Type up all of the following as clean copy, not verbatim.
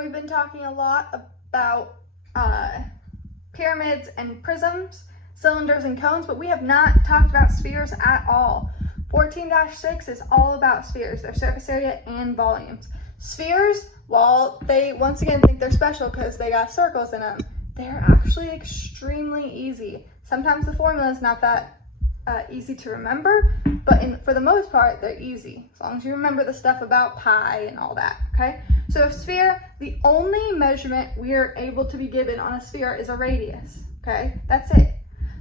We've been talking a lot about pyramids and prisms, cylinders and cones, but we have not talked about spheres at all. 14-6 is all about spheres, their surface area and volumes. Spheres, while they once again think they're special because they got circles in them, they're actually extremely easy. Sometimes the formula is not that easy to remember, but for the most part, they're easy, as long as you remember the stuff about pi and all that, okay? So a sphere, the only measurement we are able to be given on a sphere is a radius, okay? That's it.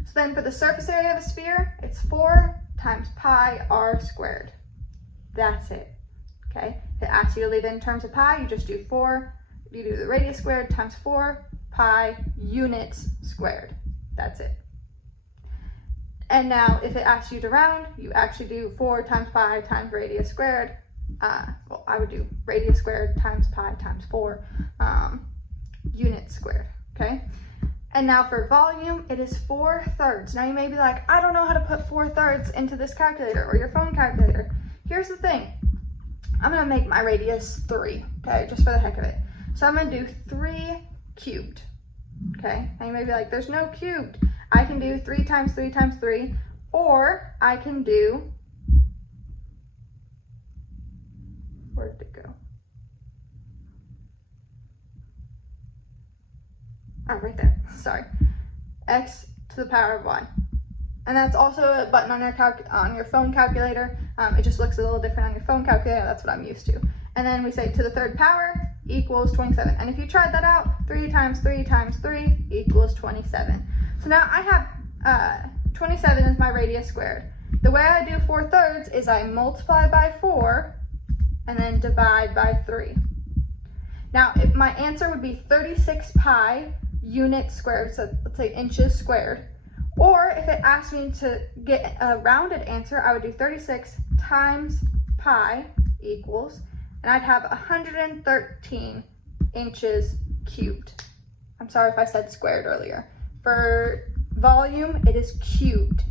So then for the surface area of a sphere, it's 4 times pi r squared. That's it, okay? If it asks you to leave it in terms of pi, you just do 4, you do the radius squared times 4 pi units squared. That's it. And now if it asks you to round, you actually do 4 times pi times radius squared. Well, I would do radius squared times pi times 4 units squared, okay? And now for volume, it is 4/3. Now you may be like, I don't know how to put 4/3 into this calculator or your phone calculator. Here's the thing. I'm gonna make my radius 3, okay, just for the heck of it. So I'm gonna do 3 cubed, okay? Now you may be like, there's no cubed. I can do 3 times 3 times 3, or I can do, where did it go? Oh, right there, sorry. X to the power of y. And that's also a button on your phone calculator. It just looks a little different on your phone calculator, that's what I'm used to. And then we say to the 3rd power equals 27. And if you tried that out, 3 times 3 times 3 equals 27. So now I have 27 is my radius squared. The way I do 4/3 is I multiply by 4 and then divide by 3. Now, if my answer would be 36 pi units squared, so let's say inches squared. Or if it asked me to get a rounded answer, I would do 36 times pi equals, and I'd have 113 inches cubed. I'm sorry if I said squared earlier. For volume, it is cubed.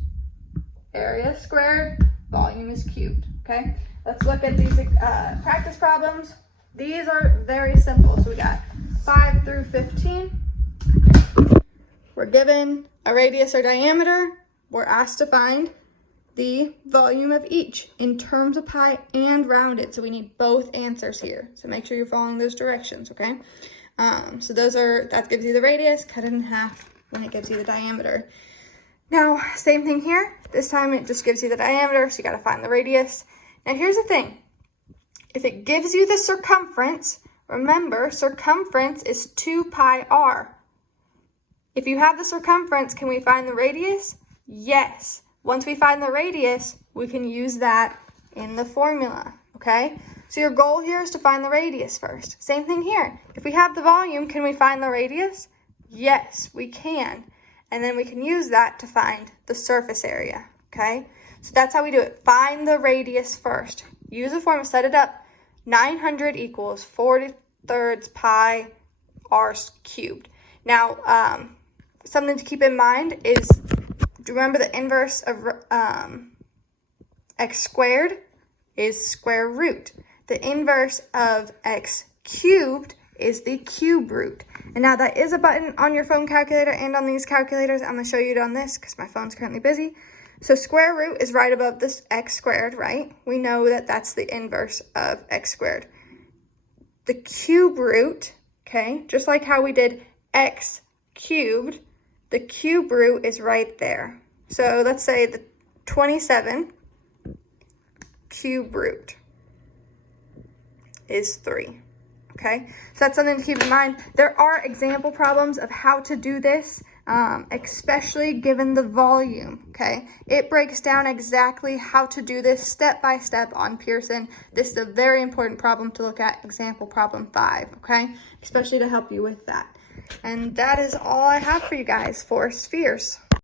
Area squared, volume is cubed, okay? Let's look at these practice problems. These are very simple. So we got 5 through 15. We're given a radius or diameter. We're asked to find the volume of each in terms of pi and rounded. So we need both answers here. So make sure you're following those directions, okay? So that gives you the radius, cut it in half when it gives you the diameter. Now, same thing here. This time it just gives you the diameter, so you gotta find the radius. Now here's the thing. If it gives you the circumference, remember circumference is 2 pi r. If you have the circumference, can we find the radius? Yes. Once we find the radius, we can use that in the formula, okay? So your goal here is to find the radius first. Same thing here. If we have the volume, can we find the radius? Yes, we can. And then we can use that to find the surface area, okay? So that's how we do it. Find the radius first. Use a formula, set it up. 900 equals 4/3 pi r cubed. Now, something to keep in mind is, do you remember the inverse of x squared is square root. The inverse of x cubed is the cube root. And now that is a button on your phone calculator and on these calculators. I'm going to show you it on this because my phone's currently busy. So square root is right above this x squared, right? We know that that's the inverse of x squared. The cube root, okay, just like how we did x cubed, the cube root is right there. So let's say the 27 cube root is 3. Okay, so that's something to keep in mind. There are example problems of how to do this, especially given the volume, okay? It breaks down exactly how to do this step by step on Pearson. This is a very important problem to look at, example problem 5, okay? Especially to help you with that. And that is all I have for you guys for spheres.